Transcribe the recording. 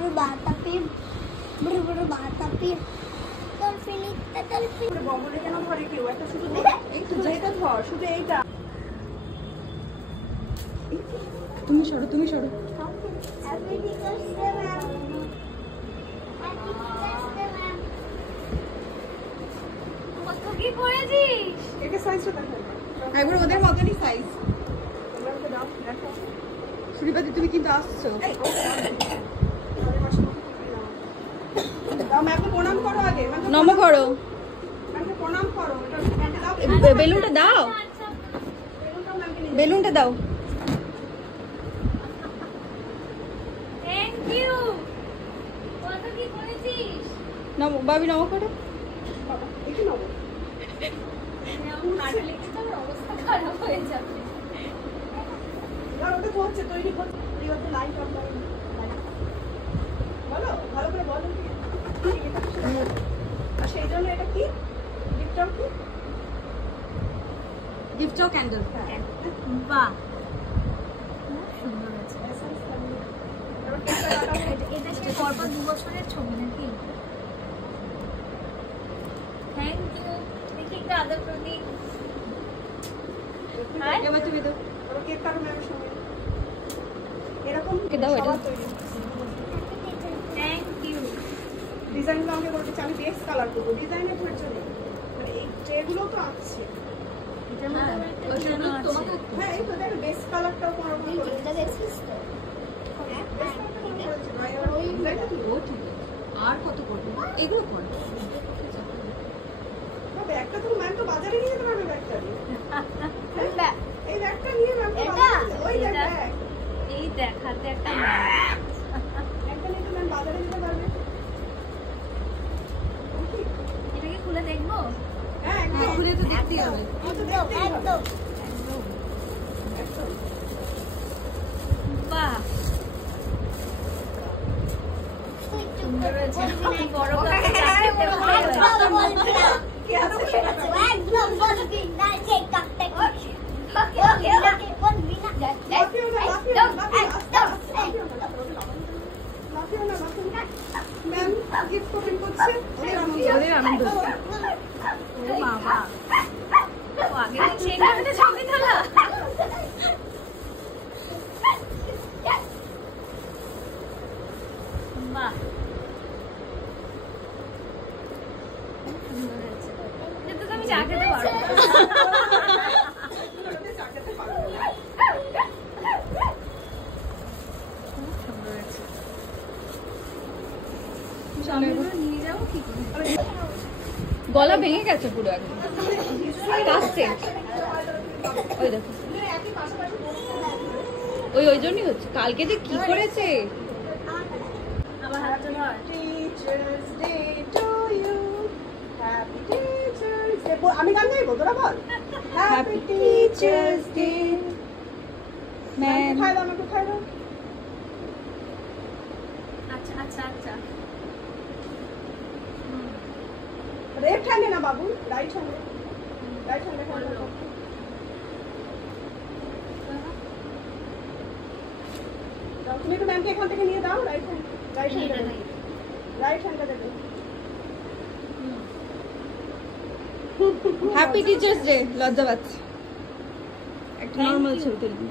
buru batapir buru batapir dolphin dolphin বগলে কেন ধরে কেউ একটা শুধু একটু যেটা ধর শুধু এইটা তুমি সরো happy teachers day ma'am happy teachers day ma'am কত কি করেছিস এটা সাইজটা দেখো একবার ওদের মতনই সাইজ তোমরা তো দাও দেখো সুরিবাদি তুমি কিন্তু আসছো দাও ম্যামকে প্রণাম করো আগে নম করো ম্যামকে প্রণাম করো এটা দাও বেলুনটা দাও বেলুনটা দাও থ্যাংক ইউ কত কি করেছিস নম বাবি নম করো বাবা একটু নাও আমি হাঁটলে কিন্তু আমার অবস্থা খারাপ হয়ে যাবে আর ওটা হচ্ছে তৈরি করতে রিওতে লাইট অন করো বলো ভালো করে বলো আর সেই জন্য এটা কি গিফটটাও কি গিফটও ক্যান্ডেল বাহ সুন্দর আছে এটা কি পরপর 2 বছরের ছবি নাকি থ্যাংক ইউ দেখি একটা আদর প্রতি এবার তুমি দাও কেক কাটো ম্যামের সঙ্গে এরকম দাও এটা। থ্যাংক ইউ ডিজাইনগুলো আমাকে বলতে চাই আমি বেস কালার করবো ডিজাইনের প্রয়োজন নেই মানে এই ট্রেগুলো তো আছে এটার মধ্যে একটা ডিজাইন আছে হ্যাঁ এই তো দেখো বেস কালারটাও কোনো রকম করে এটা দেখছিস তো ও ঠিক আছে আর কত করবে এগুলো কর ব্যাগটা তো ম্যাম তো বাজারে নিয়ে যেতে পারবে ব্যাগটা এই ব্যাগটা নিয়ে ম্যাম তো এটা? বাজারে ওই দেখ এটা? ব্যাগ এই দেখাতে একটা একটা নিয়ে তো ম্যাম বাজারে যেতে পারবে এটাকে খুলে দেখবো হ্যাঁ একদম খুলে তো দেখতেই হবে একদম বাহ সুন্দর হয়েছে বড় কাপে চারটে বলবি না কি আছে একদম বলবি না যে কাপটা ওকে ওকে ওকে বলবি না লাফিও না লাফিও না লাফিও না লাফিও না ম্যাম গিফট ওপেন করছে ওদের আনন্দ ও বাবা ও আগে সেই কাপটা ছবি তোলা বাহ সুন্দর হয়েছে এটা তো আমি চা খেতে পারবো সুন্দর হয়েছে নিয়ে যাবো কি করে গলা ভেঙে গেছে পুরো একদম কাশছে ওই দেখো ওই জন্যই হচ্ছে কালকে যে কি করেছে আবার হাতটা ধর teachers day to you happy teachers day আমি গান গাইবো তোরা বল হ্যাপি টিচার্স ডে ম্যাম খাই দাও আমাকে খাই দাও আচ্ছা আচ্ছা আচ্ছা লেফট হ্যান্ডে না বাবু রাইট হ্যান্ডে খাই দাও তুমি একটু ম্যামকে এখান থেকে নিয়ে দাও রাইট হ্যান্ডটা দেবে হ্যাপি টিচার্স ডে লজ্জা পাচ্ছি একটা নর্মাল ছবি তুলবি